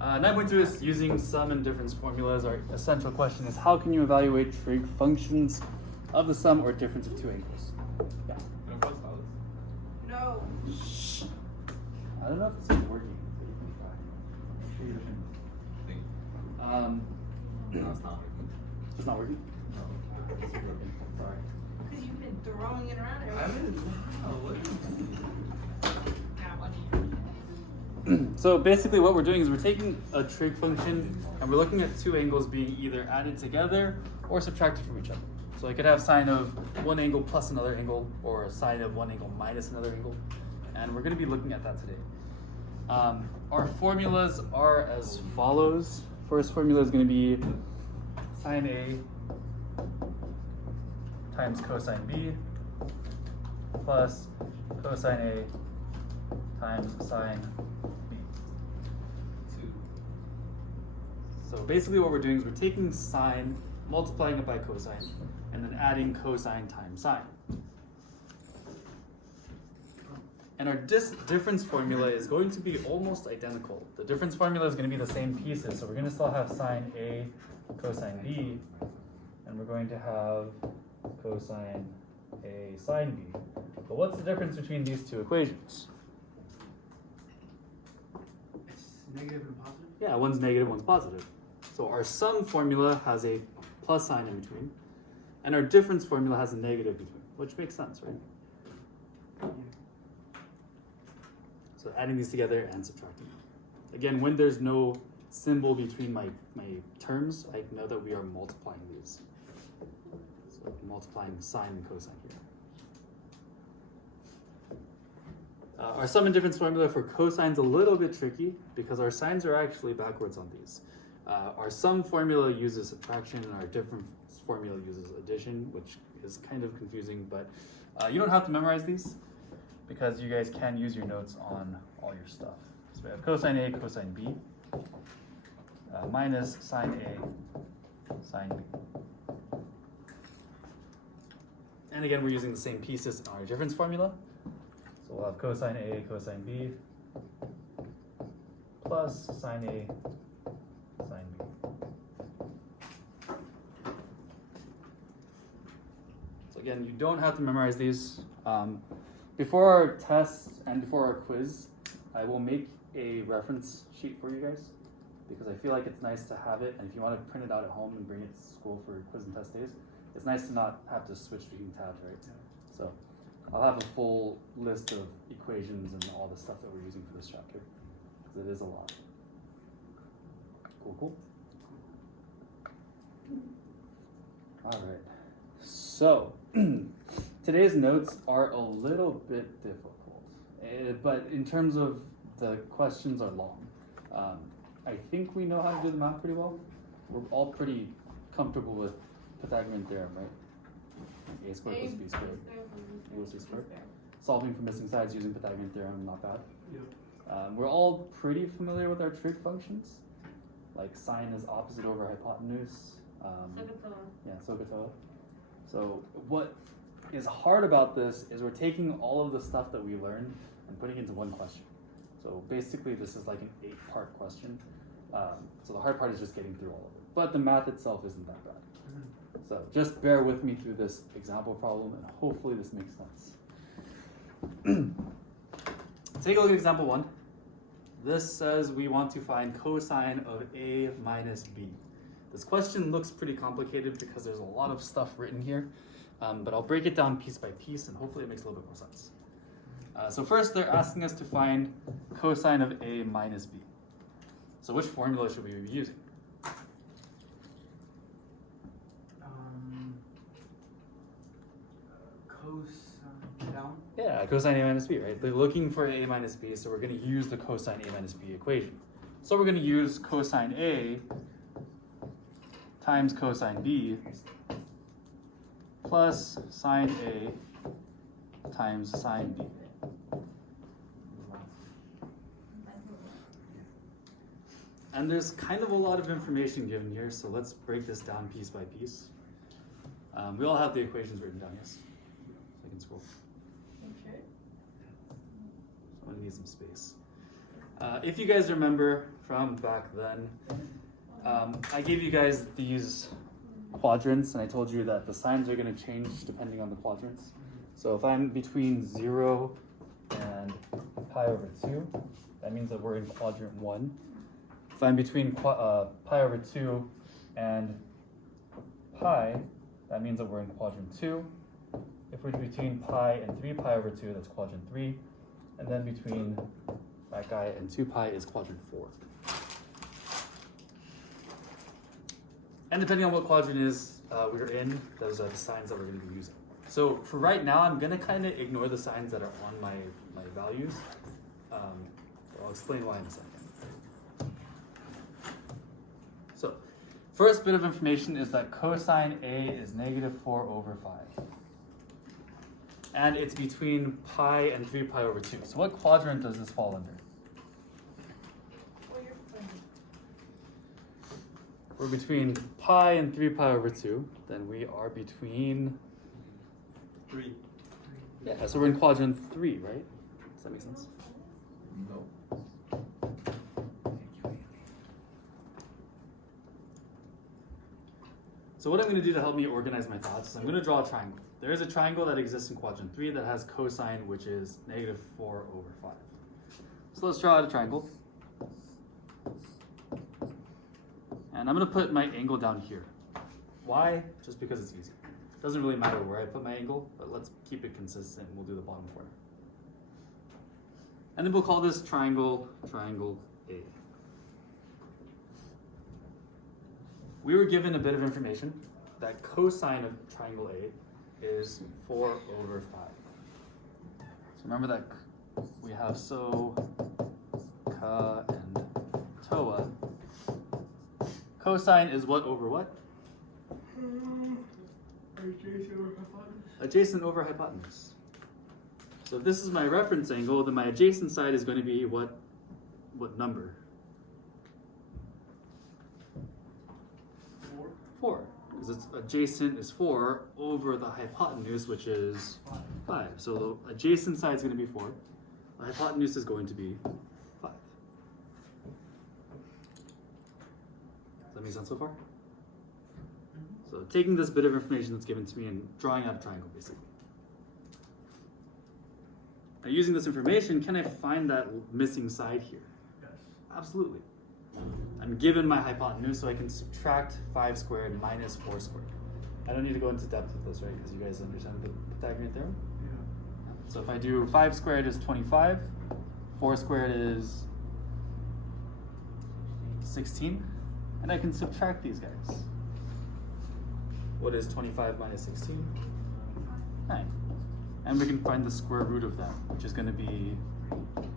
9.2 is using sum and difference formulas. Our essential question is how can you evaluate trig functions of the sum or difference of two angles? Yeah. No. Shh. I don't know if this is working. No, it's not working. It's not working? No. It's working. Sorry. Because you've been throwing it around. So basically what we're doing is we're taking a trig function and we're looking at two angles being either added together or subtracted from each other. So I could have sine of one angle plus another angle or a sine of one angle minus another angle. And we're going to be looking at that today. Our formulas are as follows. First formula is going to be sine A times cosine B plus cosine A times sine B. So basically what we're doing is we're taking sine, multiplying it by cosine, and then adding cosine times sine. And our difference formula is going to be almost identical. The difference formula is going to be the same pieces, so we're going to still have sine A cosine B, and we're going to have cosine A sine B. But what's the difference between these two equations? It's negative and positive? Yeah, one's negative, one's positive. So our sum formula has a plus sign in between, and our difference formula has a negative between, which makes sense, right? Yeah. So adding these together and subtracting. Again, when there's no symbol between my terms, I know that we are multiplying these. So multiplying sine and cosine here. Our sum and difference formula for cosine's a little bit tricky because our signs are actually backwards on these. Our sum formula uses subtraction and our difference formula uses addition, which is kind of confusing, but you don't have to memorize these because you guys can use your notes on all your stuff. So we have cosine A, cosine B, minus sine A, sine B. And again, we're using the same pieces in our difference formula. So we'll have cosine A, cosine B, plus sine A, sine B. So again, you don't have to memorize these. Before our test and before our quiz, I will make a reference sheet for you guys because I feel like it's nice to have it, and if you want to print it out at home and bring it to school for quiz and test days, it's nice to not have to switch between tabs, right? So I'll have a full list of equations and all the stuff that we're using for this chapter because it is a lot. Cool. All right. So today's notes are a little bit difficult, but in terms of the questions are long. I think we know how to do the math pretty well. We're all pretty comfortable with Pythagorean theorem, right? A squared plus B squared equals C squared. Solving for missing sides using Pythagorean theorem, not bad. Yep. We're all pretty familiar with our trig functions, like sine is opposite over hypotenuse. SOHCAHTOA. So what is hard about this is we're taking all of the stuff that we learned and putting it into one question. So basically this is like an 8-part question. So the hard part is just getting through all of it. But the math itself isn't that bad. So just bear with me through this example problem and hopefully this makes sense. Take a look at example 1. This says we want to find cosine of A minus B. This question looks pretty complicated because there's a lot of stuff written here, but I'll break it down piece by piece and hopefully it makes a little bit more sense. So first they're asking us to find cosine of A minus B. So which formula should we be using? Cosine down? Yeah, cosine A minus B, right? They're looking for A minus B, so we're going to use the cosine A minus B equation. So we're going to use cosine A times cosine B plus sine A times sine B. And there's kind of a lot of information given here, so let's break this down piece by piece. We all have the equations written down, yes? So I can scroll. Okay. I'm gonna need some space. If you guys remember from back then, I gave you guys these quadrants and I told you that the signs are going to change depending on the quadrants. So if I'm between 0 and pi over 2, that means that we're in quadrant 1. If I'm between pi over 2 and pi, that means that we're in quadrant 2. If we're between pi and 3 pi over 2, that's quadrant 3. And then between that guy and 2 pi is quadrant 4. And depending on what quadrant is we're in, those are the signs that we're going to be using. So for right now, I'm going to kind of ignore the signs that are on my values. I'll explain why in a second. So first bit of information is that cosine A is -4 over 5. And it's between pi and 3 pi over 2. So what quadrant does this fall under? Well, you're funny. We're between pi and 3 pi over 2. Then we are between... 3. Yeah, so we're in quadrant 3, right? Does that make sense? No. So what I'm going to do to help me organize my thoughts is I'm going to draw a triangle. There is a triangle that exists in quadrant 3 that has cosine, which is -4 over 5. So let's draw out a triangle. And I'm going to put my angle down here. Why? Just because it's easy. It doesn't really matter where I put my angle, but let's keep it consistent. We'll do the bottom corner. And then we'll call this triangle A. We were given a bit of information that cosine of triangle A is 4 over 5. So remember that we have so, ka, and toa. Cosine is what over what? Adjacent over hypotenuse. So if this is my reference angle, then my adjacent side is going to be what number? 4. Because it's adjacent is 4 over the hypotenuse, which is 5. So the adjacent side is going to be 4. The hypotenuse is going to be 5. Does that make sense so far? So taking this bit of information that's given to me and drawing out a triangle, basically. Now using this information, can I find that missing side here? Yes. Absolutely. I'm given my hypotenuse, so I can subtract 5 squared minus 4 squared. I don't need to go into depth with this, right? Because you guys understand the Pythagorean theorem? Yeah. So if I do 5 squared is 25, 4 squared is 16, and I can subtract these guys. What is 25 minus 16? 9. And we can find the square root of that, which is going to be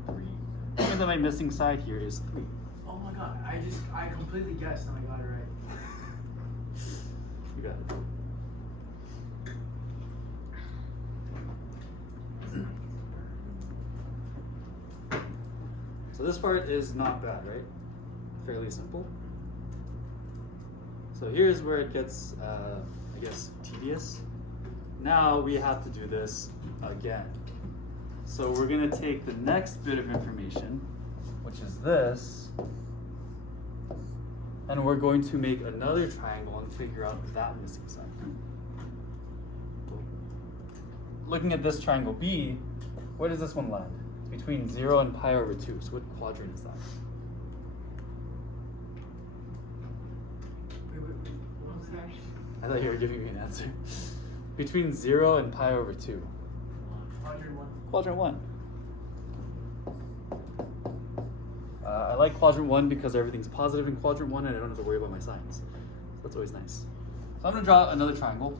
3. And then my missing side here is 3. Oh my god, I completely guessed and I got it right. You got it. So this part is not bad, right? Fairly simple. So here's where it gets, I guess, tedious. Now we have to do this again. So we're going to take the next bit of information, which is this, and we're going to make another triangle and figure out that missing side. Looking at this triangle B, where does this one land? It's between 0 and pi over 2. So what quadrant is that? What was that? I thought you were giving me an answer. Between 0 and pi over 2. Quadrant 1. Quadrant 1. I like quadrant 1 because everything's positive in quadrant 1 and I don't have to worry about my signs. So that's always nice. So I'm going to draw another triangle.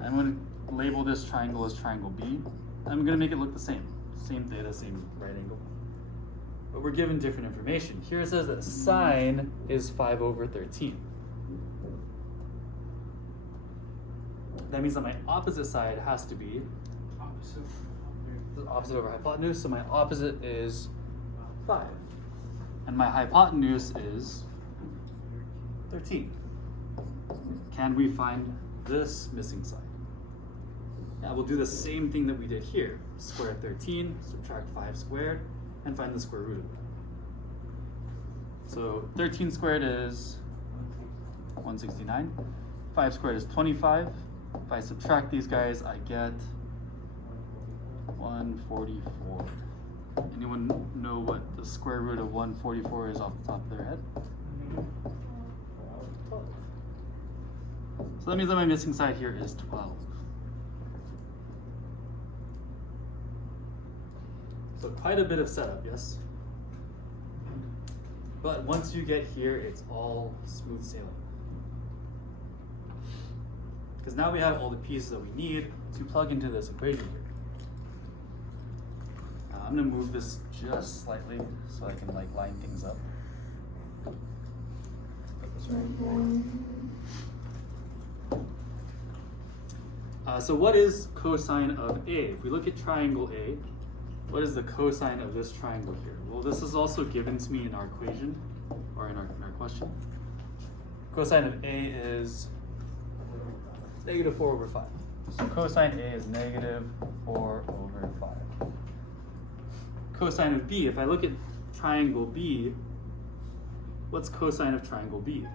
I'm going to label this triangle as triangle B. I'm going to make it look the same. Same theta, same right angle. But we're given different information. Here it says that sine is 5 over 13. That means that my opposite side has to be Opposite. the opposite over hypotenuse, so my opposite is 5. And my hypotenuse is 13. Can we find this missing side? Yeah, we'll do the same thing that we did here. Square 13, subtract 5 squared, and find the square root of that. So 13 squared is 169. 5 squared is 25. If I subtract these guys, I get 144. Anyone know what the square root of 144 is off the top of their head? 12. So that means that my missing side here is 12. So quite a bit of setup, yes? But once you get here, it's all smooth sailing. Because now we have all the pieces that we need to plug into this equation here. I'm gonna move this just slightly so I can like line things up. Put this right here. So what is cosine of A? If we look at triangle A, what is the cosine of this triangle here? Well, this is also given to me in our equation, or in our question. Cosine of A is negative 4 over 5. So cosine A is negative 4 over 5. Cosine of B, if I look at triangle B, what's cosine of triangle B?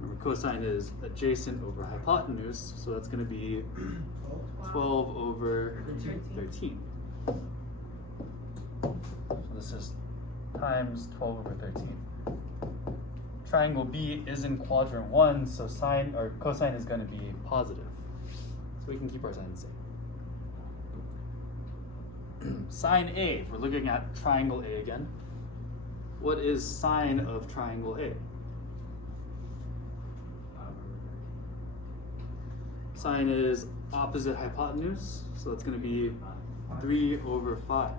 Remember, cosine is adjacent over hypotenuse, so that's going to be 12 over 13. So this is times 12 over 13. Triangle B is in quadrant 1, so sine or cosine is going to be positive. So we can keep our sign the same. Sine A, if we're looking at triangle A again, what is sine of triangle A? Sine is opposite hypotenuse, so it's going to be 3 over 5.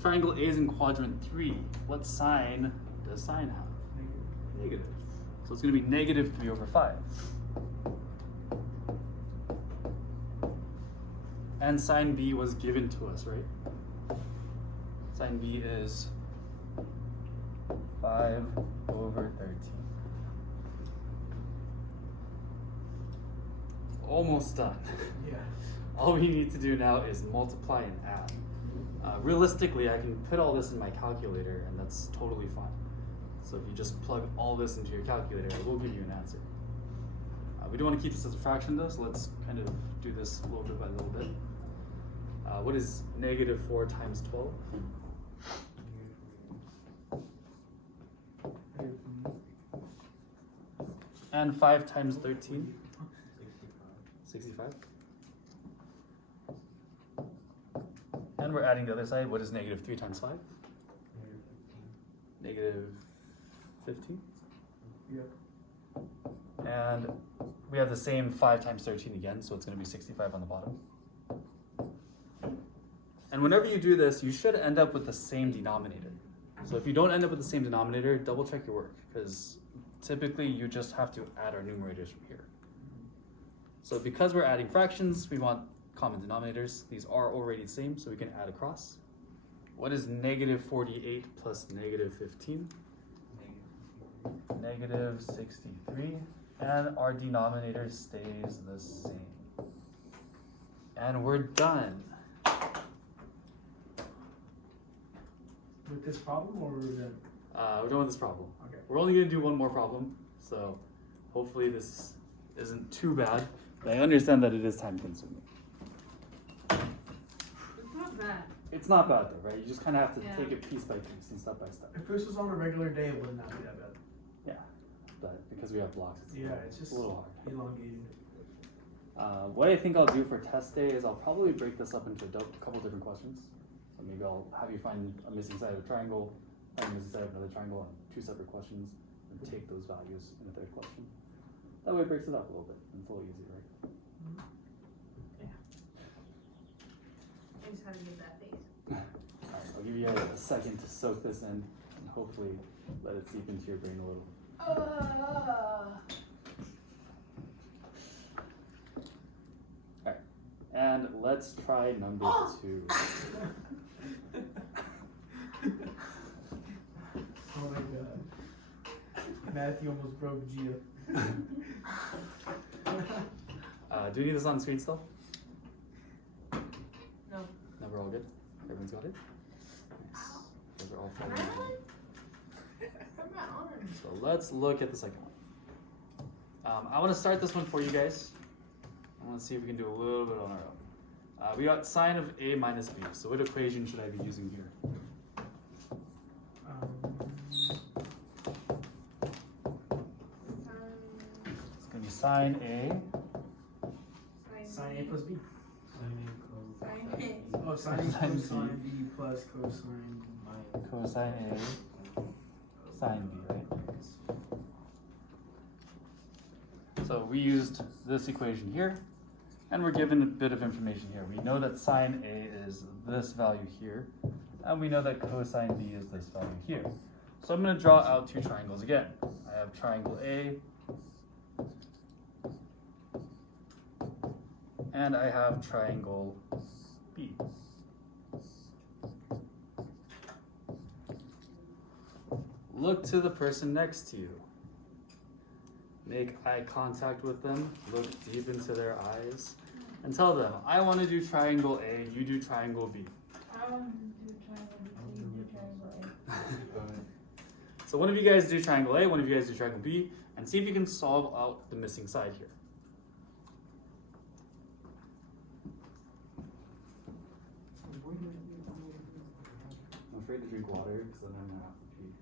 Triangle A is in quadrant 3. What sign does sine have? Negative. So it's going to be negative 3 over 5. And sine B was given to us, right? Sine B is 5 over 13. Almost done. Yeah. All we need to do now is multiply and add. Realistically, I can put all this in my calculator and that's totally fine. So if you just plug all this into your calculator, it will give you an answer. We do want to keep this as a fraction though, so let's kind of do this a little bit by little bit. What is negative 4 times 12? And 5 times 13? 65. And we're adding the other side. What is negative 3 times 5? Negative 15. Yep. And we have the same 5 times 13 again, so it's going to be 65 on the bottom. And whenever you do this, you should end up with the same denominator. So if you don't end up with the same denominator, double check your work, because typically you just have to add our numerators from here. So because we're adding fractions, we want common denominators. These are already the same, so we can add across. What is negative 48 plus negative 15? Negative 63. And our denominator stays the same. And we're done. With this problem, or we're done? We're done with this problem. Okay. We're only going to do one more problem, so hopefully this isn't too bad. But I understand that it is time consuming. It's not bad. It's not bad though, right? You just kind of have to Yeah. take it piece by piece and step by step. If this was on a regular day, it would not be that bad. Yeah, but because we have blocks, it's, It's just a little hard. elongated. What I think I'll do for test day is I'll probably break this up into a couple different questions. So maybe I'll have you find a missing side of a triangle, find a missing side of another triangle on 2 separate questions, and take those values in the 3rd question. That way it breaks it up a little bit, and it's a little easier, right? Yeah. I just had to get that face. Alright, I'll give you a second to soak this in, and hopefully let it seep into your brain a little. Alright, and let's try number 2. Oh my god. Matthew almost broke Gia. Do we need this on screen still? No. No, we're all good? Everyone's got it? Nice. Those are all folded. Really? I'm not honored. So let's look at the second one. I want to start this one for you guys. I want to see if we can do a little bit on our own. We got sine of a minus b. So what equation should I be using here? It's going to be sine a. Sine A plus B. Sine Oh, sine A Sine cosine B plus cosine Cosine a, sine b, right? So we used this equation here, and we're given a bit of information here. We know that sine a is this value here, and we know that cosine b is this value here. So I'm going to draw out two triangles again. I have triangle A, and I have triangle B. Look to the person next to you. Make eye contact with them, look deep into their eyes, and tell them, I want to do triangle A, you do triangle B. I want to do triangle B, you do triangle A. So one of you guys do triangle A, one of you guys do triangle B, and see if you can solve out the missing side here. I'm afraid to drink water because then I'm gonna have to pee.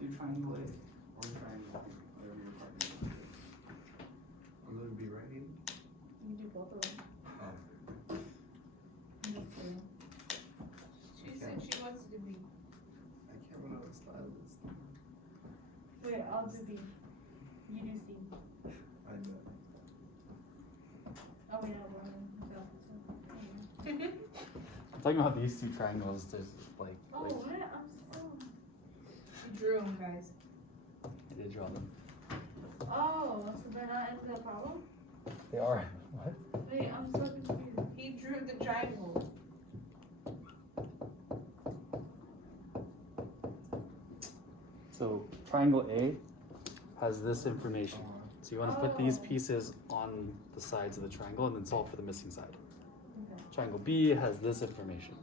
Do triangle A or triangle B, whatever your partner is. I'm gonna be right-handed. You do both of them. Oh. I'm just kidding. She said she wants to do B. I can't run out of stylus. Wait, I'll do B. You do C. I know. Oh wait, I'll run. I'm talking about these two triangles. There's like, Oh, like what? I'm so. You drew them, guys. I did draw them. Oh, so they're not in the problem? They are. What? Wait, I'm so confused. He drew the triangle. So triangle A has this information. So you want to put these Oh. pieces on the sides of the triangle and then solve for the missing side. Okay. Triangle B has this information.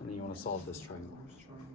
And then you want to solve this triangle. Where's triangle?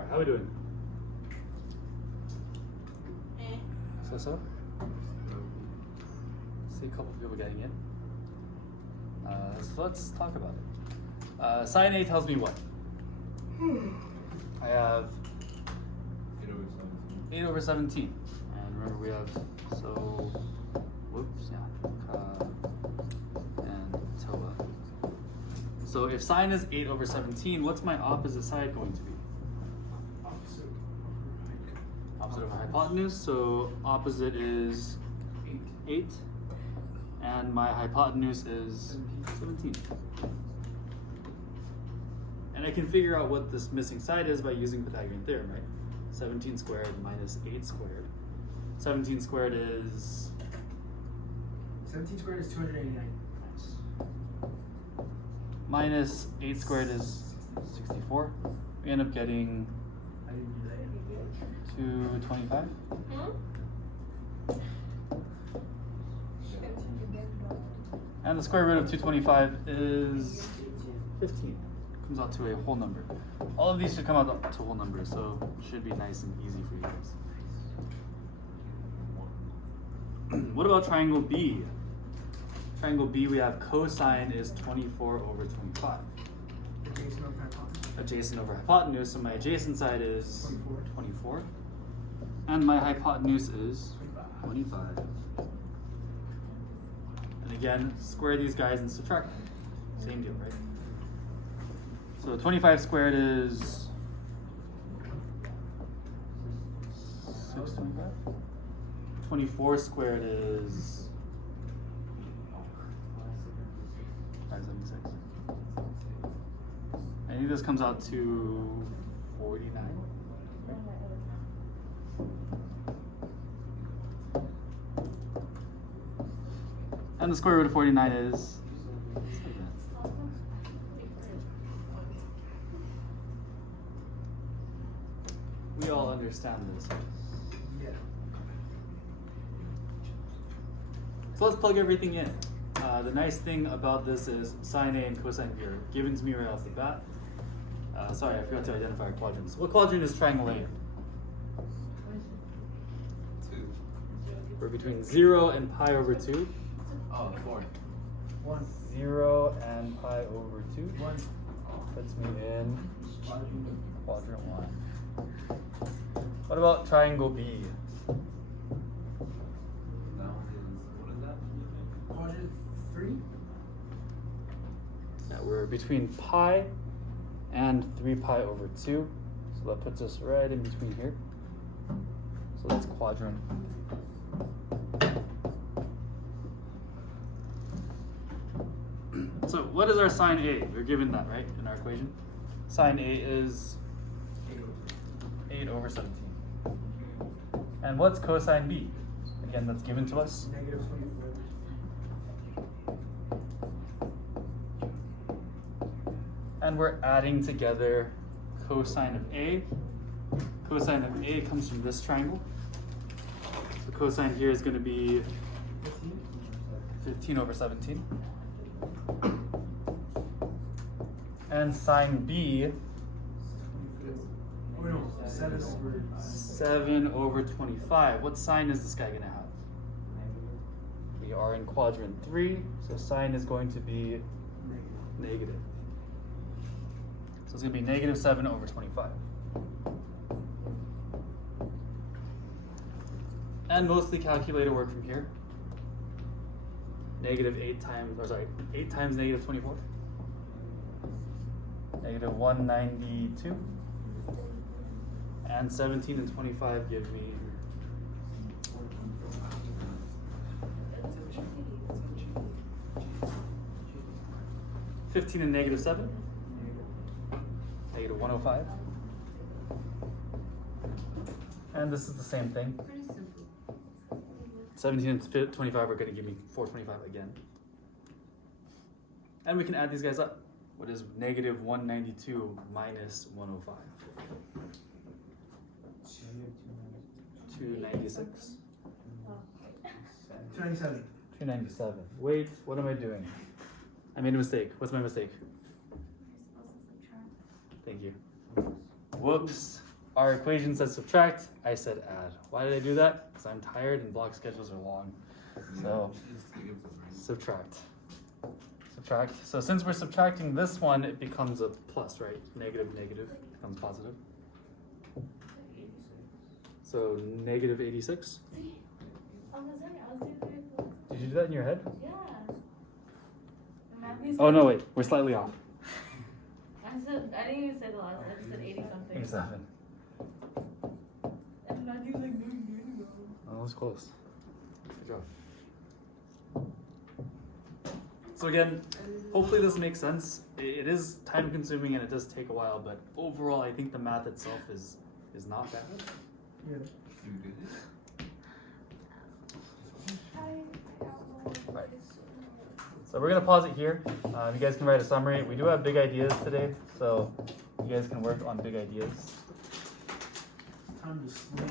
Alright, how are we doing? Eh. So? See a couple people getting in. So let's talk about it. Sine A tells me what? I have 8 over 17. And remember we have, so, whoops, yeah, and Toa. So if sine is 8 over 17, what's my opposite side going to be? Opposite of hypotenuse, so opposite is 8. And my hypotenuse is 17. And I can figure out what this missing side is by using Pythagorean theorem, right? 17 squared minus 8 squared. 17 squared is... 17 squared is 289. Minus 8 squared is 64. We end up getting I didn't do that. 225. And the square root of 225 is 15. Comes out to a whole number. All of these should come out to whole numbers, so it should be nice and easy for you guys. What about triangle B? Triangle B, we have cosine is 24 over 25. Adjacent over hypotenuse. Adjacent over hypotenuse, so my adjacent side is 24. 24. And my hypotenuse is 25. And again, square these guys and subtract them. Same deal, right? So 25 squared is 625. 24 squared is 576. I think this comes out to 49. And the square root of 49 is... We all understand this. Yeah. So let's plug everything in. The nice thing about this is sine A and cosine B are given to me right off the bat. Sorry, I forgot to identify quadrants. What quadrant is triangle A? 2. We're between 0 and pi over 2. Oh, 4. 1. 0 and pi over 2. 1. Puts me in quadrant 1. What about triangle B? That one is, what is that? Quadrant 3. Yeah, we're between pi and 3 pi over 2. So that puts us right in between here. So that's quadrant. So what is our sine A? We're given that, right, in our equation? Sine A is 8 over 17. And what's cosine B? Again, that's given to us. Negative 24. And we're adding together cosine of A. Cosine of A comes from this triangle. So cosine here is going to be 15 over 17. And sine B, Oh no, 7 over 7 over 25. What sign is this guy going to have? We are in quadrant 3, so sine is going to be negative. So it's going to be negative 7 over 25. And mostly calculator work from here. Negative 8 times negative 24. Negative 192. And 17 and 25 give me 15 and negative 7. Negative 105. And this is the same thing. Pretty simple. 17 and 25 are going to give me 425 again. And we can add these guys up. What is negative 192 minus 105? 296. 297. 297. Wait, what am I doing? I made a mistake. What's my mistake? You're supposed to subtract. Thank you. Whoops. our equation says subtract. I said add. Why did I do that? Because I'm tired and block schedules are long. So subtract. Subtract. So since we're subtracting this one, it becomes a plus, right? Negative, negative becomes positive. So negative 86. Did you do that in your head? Yeah. Oh no, wait. We're slightly off. I didn't even say the last. I just said 80 something. 87. And Matthew's like, no. Oh, that was close. Good job. So again, hopefully this makes sense. It is time consuming and it does take a while, but overall I think the math itself is not bad. Yeah. Right. So we're gonna pause it here. You guys can write a summary. We do have big ideas today, so you guys can work on big ideas. Time to sleep.